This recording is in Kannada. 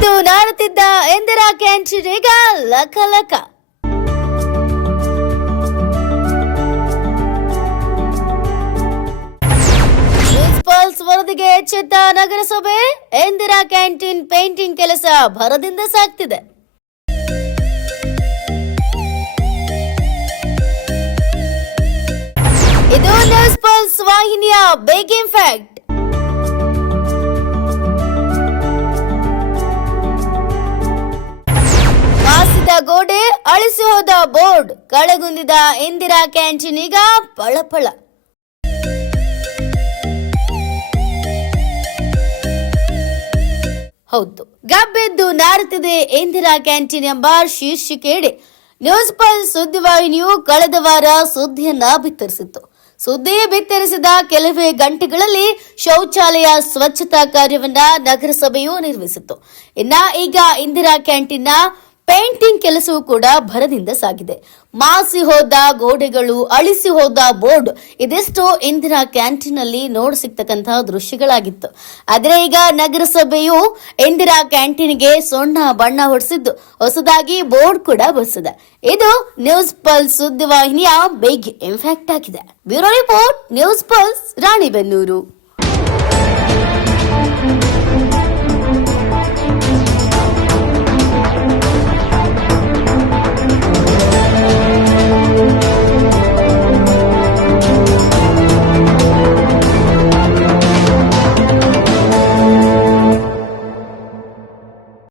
ಗಬ್ಬೆದ್ದು ನಾರುತ್ತಿದ್ದ ಎಂದಿರಾ ಕ್ಯಾಂಟೀನ್ ಈಗ ಲಕ ಲಕ. ನ್ಯೂಸ್ ಪಲ್ಸ್ ವರದಿಗೆ ಎಚ್ಚೆತ್ತ ನಗರಸಭೆ, ಎಂದಿರಾ ಕ್ಯಾಂಟೀನ್ ಪೇಂಟಿಂಗ್ ಕೆಲಸ ಭರದಿಂದ ಸಾಗ್ತಿದೆ. ಇದು ನ್ಯೂಸ್ ಪಲ್ಸ್ ವಾಹಿನಿಯ ಬೇಕಿಂಗ್ ಫ್ಯಾಕ್ಟ್ ಗೋಡೆ ಅಳಿಸಿ ಹೋದ ಬೋರ್ಡ್ ಕಳೆಗುಂದಿದ ಇಂದಿರಾ ಕ್ಯಾಂಟೀನ್ ಈಗ ಪಳಪಳ. ಹೌದು. ಗಬ್ಬೆದ್ದು ನಾರುತ್ತಿದೆ ಇಂದಿರಾ ಕ್ಯಾಂಟೀನ್ ಎಂಬ ಶೀರ್ಷಿಕೆಯಡಿ. ನ್ಯೂಸ್ ಪಲ್ ಸುದ್ದಿವಾಹಿನಿಯು ಕಳೆದ ವಾರ ಸುದ್ದಿಯನ್ನ ಬಿತ್ತರಿಸಿತ್ತು. ಸುದ್ದಿ ಬಿತ್ತರಿಸಿದ ಕೆಲವೇ ಗಂಟೆಗಳಲ್ಲಿ ಶೌಚಾಲಯ ಸ್ವಚ್ಛತಾ ಕಾರ್ಯವನ್ನ ನಗರಸಭೆಯು ನಿರ್ವಹಿಸಿತ್ತು. ಇನ್ನ ಈಗ ಇಂದಿರಾ ಕ್ಯಾಂಟೀನ್ನ ಪೇಂಟಿಂಗ್ ಕೆಲಸವೂ ಕೂಡ ಭರದಿಂದ ಸಾಗಿದೆ. ಮಾಸಿ ಹೋದ ಗೋಡೆಗಳು, ಅಳಿಸಿ ಹೋದ ಬೋರ್ಡ್, ಇದೆಷ್ಟೋ ಇಂದಿನ ಕ್ಯಾಂಟೀನ್ ಅಲ್ಲಿ ನೋಡ್ ಸಿಗ್ತಕ್ಕಂತಹ ದೃಶ್ಯಗಳಾಗಿತ್ತು. ಆದರೆ ಈಗ ನಗರಸಭೆಯು ಇಂದಿರಾ ಕ್ಯಾಂಟೀನ್ಗೆ ಸೊಣ್ಣ ಬಣ್ಣ ಹೊಡೆಸಿದ್ದು, ಹೊಸದಾಗಿ ಬೋರ್ಡ್ ಕೂಡ ಬಸಿದೆ ಇದು ನ್ಯೂಸ್ ಪಲ್ಸ್ ಸುದ್ದಿವಾಹಿನಿಯ ಬಿಗ್ ಇಂಫ್ಯಾಕ್ಟ್ ಆಗಿದೆ. Bureau report, news pulse Ranebennur